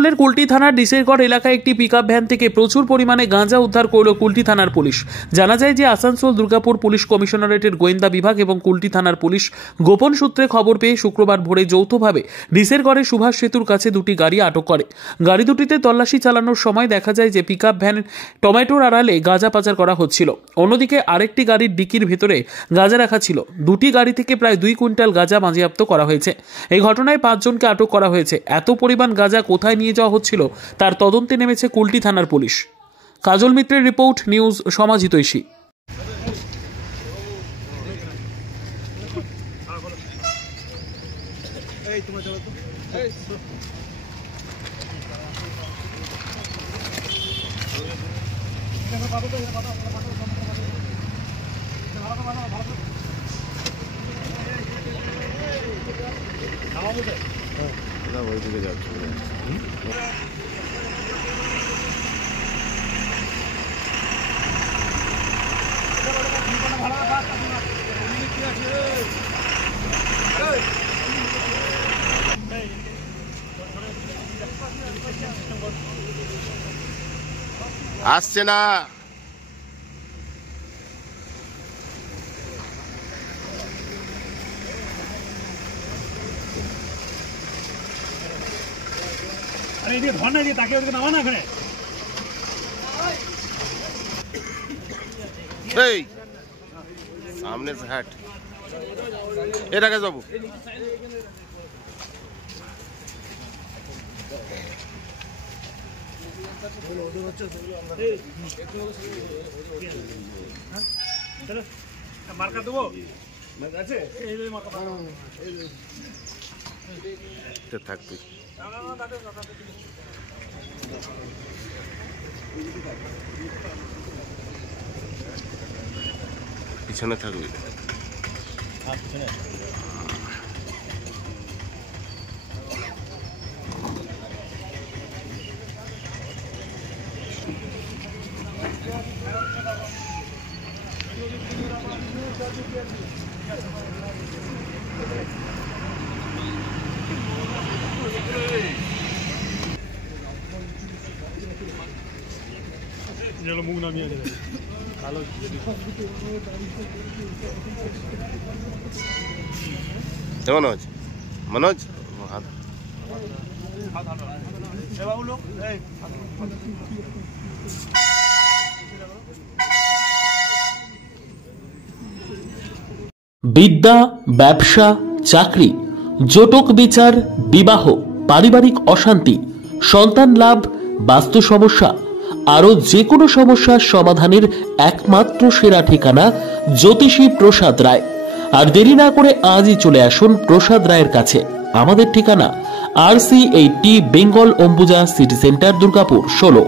কুলটি থানার ডিসেরগড় এলাকায় একটি পিকআপ ভ্যান থেকে প্রচুর পরিমাণে গাঁজা উদ্ধার করল কুলটি থানার পুলিশ। জানা যায় যে আসানসোল দুর্গাপুর পুলিশ কমিশনারেটের গোয়েন্দা বিভাগ এবং কুলটি থানার পুলিশ গোপন সূত্রে খবর পেয়ে শুক্রবার ভোরে যৌথভাবে ডিসেরগড়ে সুভাষ সেতুর কাছে দুটি গাড়ি আটক করে। গাড়ি দুটিতে তল্লাশি চালানোর সময় দেখা যায় যে পিকআপ ভ্যান টমেটোর আড়ালে গাঁজা পাচার করা হচ্ছিল। অন্যদিকে আরেকটি গাড়ির ডিকির ভেতরে গাঁজা রাখা ছিল। দুটি গাড়ি থেকে প্রায় 2 কুইন্টাল গাঁজা বাজেয়াপ্ত করা হয়েছে। এই ঘটনায় 5 জনকে আটক করা হয়েছে। এত পরিমাণ গাঁজা কোথায় নিয়ে যাওয়া হচ্ছিল তার তদন্তে নেমেছে কুলটি থানার পুলিশ। কাজল মিত্রের রিপোর্ট, নিউজ সমাজিতৈষী। আসছে না अरे ये धोना है ताकि उसको नामा ना करे सामने से हट ये रखे बाबू चलो मार्का देबो আছে এই যে মার্কা তো থাকবে পিছনে থাকবে পিছনে चलो मुंह नामिया दे कालो मनोज मनोज बाबू लोग বিদ্যা, ব্যবসা, চাকরি, জটক বিচার, বিবাহ, পারিবারিক অশান্তি, সন্তান লাভ, বাস্তু সমস্যা, আরো যে কোনো সমস্যার সমাধানের একমাত্র সেরা ঠিকানা জ্যোতিষী প্রসাদ রায়। আর দেরি না করে আজই চলে আসুন প্রসাদ রায়ের কাছে। আমাদের ঠিকানা RC80 Bengal Ambuja city centre, Durgapur 16,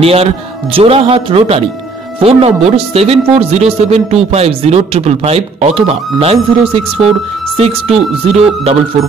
near Jorhat rotary. Phone নম্বর 7407250555 অথবা 9064620444।